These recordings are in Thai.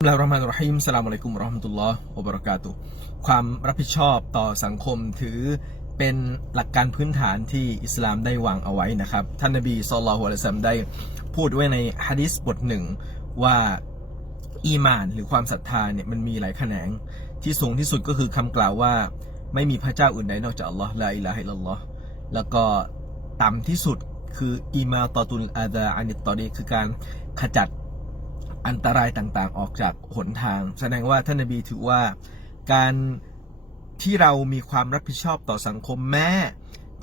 ัลลอฮ์เราะห์มานุรฮีมสลามอะลัยกุมวะเราะห์มะตุลลอฮ์วะบรากาตุความรับผิดชอบต่อสังคมถือเป็นหลักการพื้นฐานที่อิสลามได้วางเอาไว้นะครับ ท่านนบีศ็อลลัลลอฮุอะลัยฮิวะซัลลัมได้พูดไว้ในฮะดิษบทหนึ่งว่าอีมานหรือความศรัทธาเนี่ยมันมีหลายแขนง ที่สูงที่สุดก็คือคำกล่าวว่าไม่มีพระเจ้าอื่นใดนอกจากอัลลอฮ์ลาอิลาฮะอิลลัลลอฮ์แล้วก็ต่ำที่สุดคืออีมาตอตุลอาดาอานิตตอดีคือการขจัด อันตรายต่างๆ ออกจากหนทาง แสดงว่าท่านนบีถือว่าการที่เรามีความรับผิดชอบต่อสังคมแม้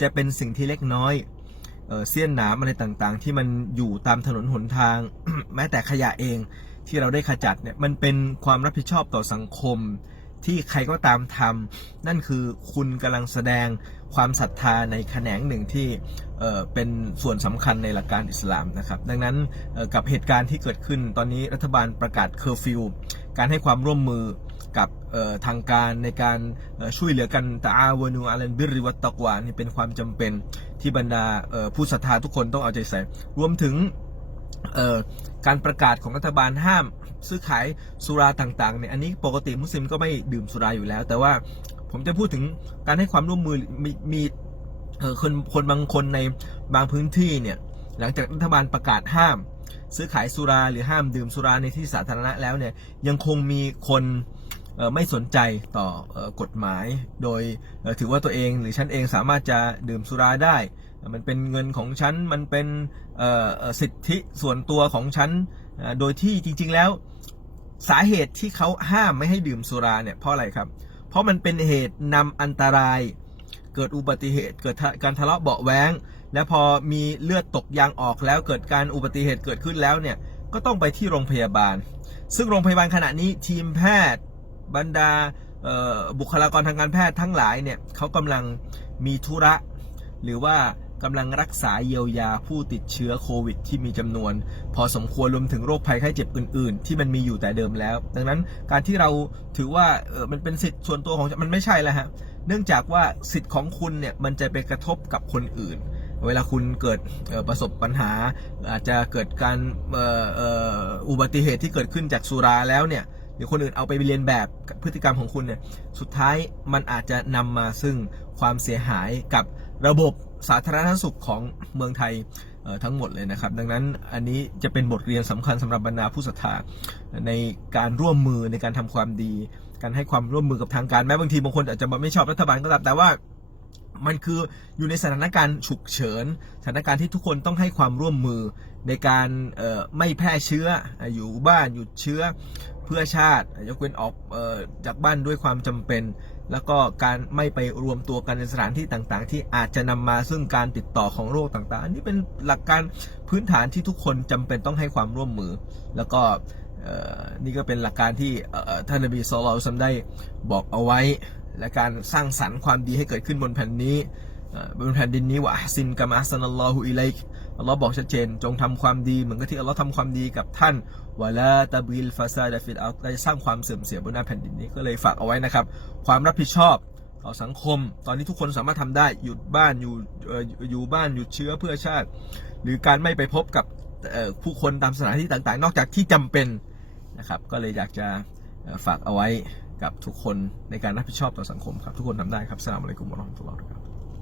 จะเป็นสิ่งที่เล็กน้อยเออเสี้ยนหนามอะไรต่างๆ ที่มันอยู่ตามถนนหนทาง แม้แต่ขยะเองที่เราได้ขจัดเนี่ยมันเป็นความรับผิดชอบต่อสังคม ที่ใครก็ตามทำนั่นคือคุณกำลังแสดงความศรัทธาในแขนงหนึ่งที่เป็นส่วนสำคัญในหลักการอิสลามนะครับ ดังนั้นกับเหตุการณ์ที่เกิดขึ้นตอนนี้รัฐบาลประกาศเคอร์ฟิวการให้ความร่วมมือกับทางการในการช่วยเหลือกันตะอาวนูอาลันบิริวัตตักวานี่เป็นความจำเป็นที่บรรดาผู้ศรัทธาทุกคนต้องเอาใจใส่ รวมถึง การประกาศของรัฐบาลห้ามซื้อขายสุราต่างๆเนี่ยอันนี้ปกติมุสลิมก็ไม่ดื่มสุราอยู่แล้ว แต่ว่าผมจะพูดถึงการให้ความร่วมมือมีมีคนคนบางคนในบางพื้นที่เนี่ยหลังจากรัฐบาลประกาศห้าม ซื้อขายสุราหรือห้ามดื่มสุราในที่สาธารณะแล้วเนี่ยยังคงมีคน ไม่สนใจต่อกฎหมาย โดยถือว่าตัวเองหรือฉันเองสามารถจะดื่มสุราได้ มันเป็นเงินของฉัน มันเป็นสิทธิส่วนตัวของฉัน โดยที่จริง ๆ แล้วสาเหตุที่เขาห้ามไม่ให้ดื่มสุราเนี่ยเพราะอะไรครับ เพราะมันเป็นเหตุนำอันตราย เกิดอุบัติเหตุ เกิดการทะเลาะเบาแว้งและพอมีเลือดตกยางออกแล้วเกิดการอุบัติเหตุเกิดขึ้นแล้วเนี่ยก็ต้องไปที่โรงพยาบาล ซึ่งโรงพยาบาลขณะนี้ทีมแพทย์ บรรดาบุคลากรทางการแพทย์ทั้งหลายเนี่ยเขากำลังมีธุระ หรือว่ากำลังรักษาเยียวยาผู้ติดเชื้อโควิด ที่มีจำนวน พอสมควรรวมถึงโรคภัยไข้เจ็บอื่น ๆ ที่มันมีอยู่แต่เดิมแล้ว ดังนั้นการที่เราถือว่ามันเป็นสิทธิ์ส่วนตัวของมันไม่ใช่แล้วฮะเนื่องจากว่าสิทธิ์ของคุณเนี่ยมันจะไปกระทบกับคนอื่น เวลาคุณเกิดประสบปัญหา อาจจะเกิดการอออุบัติเหตุที่เกิดขึ้นจากสุราแล้วเนี่ย หรือคนอื่นเอาไปเรียนแบบพฤติกรรมของคุณเนี่ยสุดท้ายมันอาจจะนำมาซึ่งความเสียหายกับระบบสาธารณสุขของเมืองไทยทั้งหมดเลยนะครับ ดังนั้นอันนี้จะเป็นบทเรียนสำคัญสำหรับบรรดาผู้ศรัทธาในการร่วมมือในการทำความดี การให้ความร่วมมือกับทางการแม้บางทีบางคนอาจจะไม่ชอบรัฐบาลก็ตามแต่ว่ามันคืออยู่ในสถานการณ์ฉุกเฉิน สถานการณ์ที่ทุกคนต้องให้ความร่วมมือในการไม่แพร่เชื้ออยู่บ้านหยุดเชื้อ เพื่อชาติ ยกเว้นออกออจากบ้านด้วยความจำเป็น แล้วก็การไม่ไปรวมตัวกันในสถานที่ต่างๆ ที่อาจจะนำมาซึ่งการติดต่อของโรคต่างๆ อันนี้เป็นหลักการพื้นฐานที่ทุกคนจำเป็นต้องให้ความร่วมมือ แล้วก็นี่ก็เป็นหลักการที่ท่านนบีสุลต่านซัมได้บอกเอาไว้ และการสร้างสรรค์ความดีให้เกิดขึ้นบนแผ่นนี้ บนแผ่นดินนี้ว่าซินกามาสันัลลอฮุอิเลกอัลลอฮ์บอกชัดเจน จงทำความดี เหมือนกับที่อัลลอฮ์ทำความดีกับท่านวะลาตะบิลฟาซาดฟิลอัลได้สร้างความเสื่อมเสียบนหน้าแผ่นดินนี้ก็เลยฝากเอาไว้นะครับ ความรับผิดชอบต่อสังคม ตอนนี้ทุกคนสามารถทำได้หยุดบ้านอยู่อยู่บ้านหยุดเชื้อเพื่อชาติ หรือการไม่ไปพบกับผู้คนตามสถานที่ต่างๆ นอกจากที่จำเป็นนะครับ ก็เลยอยากจะฝากเอาไว้กับทุกคนในการรับผิดชอบต่อสังคมครับ ทุกคนทำได้ครับสลามอะลัยกุมวะเราะห์มะตุลลอฮ์วะบ